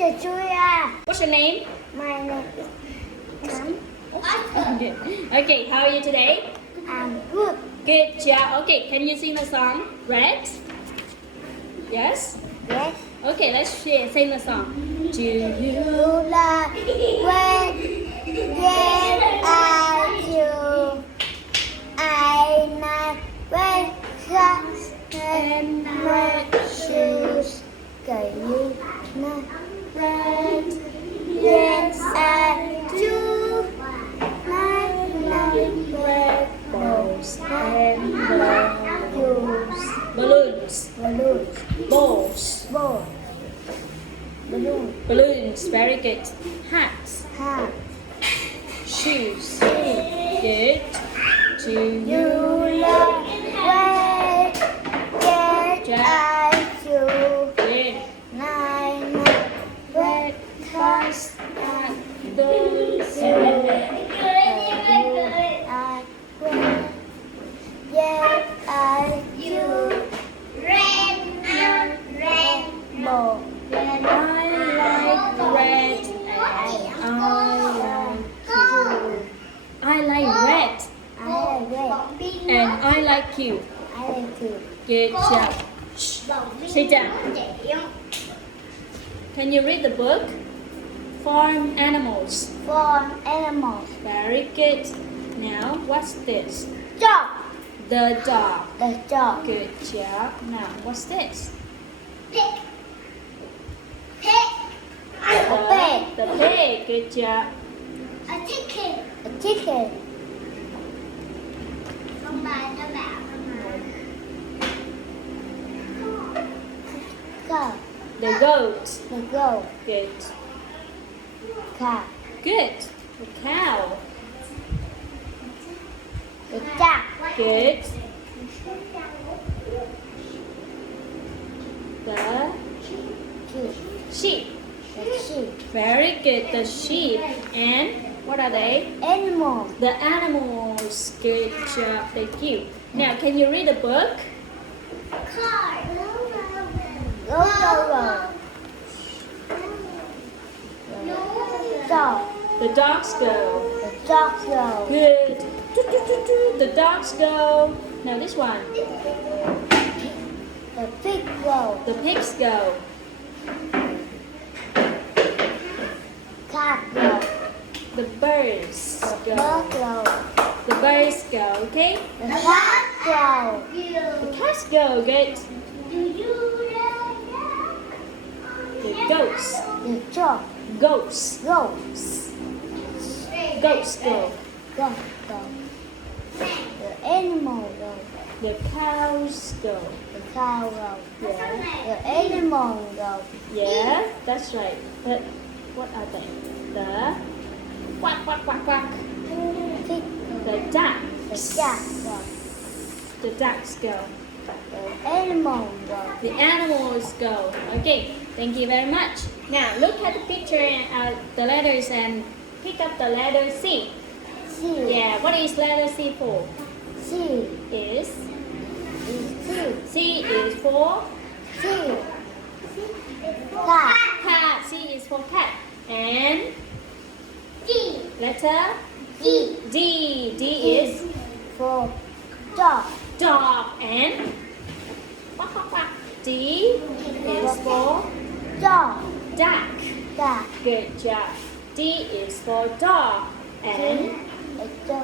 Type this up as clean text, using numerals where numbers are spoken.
Teacher Julia. What's your name? My name is Cam. Okay, how are you today? I'm good. Good job. Okay, can you sing the song? Red? Yes? Yes. Okay, let's sing the song. Do you? Julia, when are you? I not wear socks and red shoes. Can you not red? Yes, I do. I wear bows and balloons. Balloons. Balloons. Balls. Ball. Balloon. Balloons. Very good. Hats. Hat. Shoes. Good. Do You you? love where get I do. Good. Nine red cars At those I wear. Yes, I do. Rainbow. I like red I like and I like you. I like to. Good job. Sit down. Can you read the book? Farm animals. Farm animals. Very good. Now, what's this? Dog. The dog. The dog. Good job. Now, what's this? Pig. The pig. Good job. A chicken. A chicken. Cow. The goat. The goat. Good. Cow. Good. The cow. The duck. Good. The Sheep. sheep. The sheep. Very good. The sheep. And what are they? Animals. The animals. Good job. Thank you. Now, can you read the book? Car. Go, go, go. Dog. The dogs go. The dogs go. Good. The dogs go. Now this one. The pig go. The pigs go. Cat go. The birds The go. bird go. The birds go. Okay. The cat go. The cats go. Good. The goats. The dog Goats. goes. Goats go. Go, go. The animal go. The cows go. The cow go. Yeah. The animal go. Yeah. That's right. But what are they? The quack quack quack quack. Pig The go. ducks. The cat go. The ducks go. The animal go. The animals go. Okay, thank you very much. Now look at the picture and the letters and pick up the letter C. C. Yeah, what is letter C for? C. Is C. C is for C. Cat. cat. C is for cat. And D. letter D. D. D is For dog. dog. And quack, quack, quack. D is for Dog. duck. Duck. Good job. D is for dog. And A dog.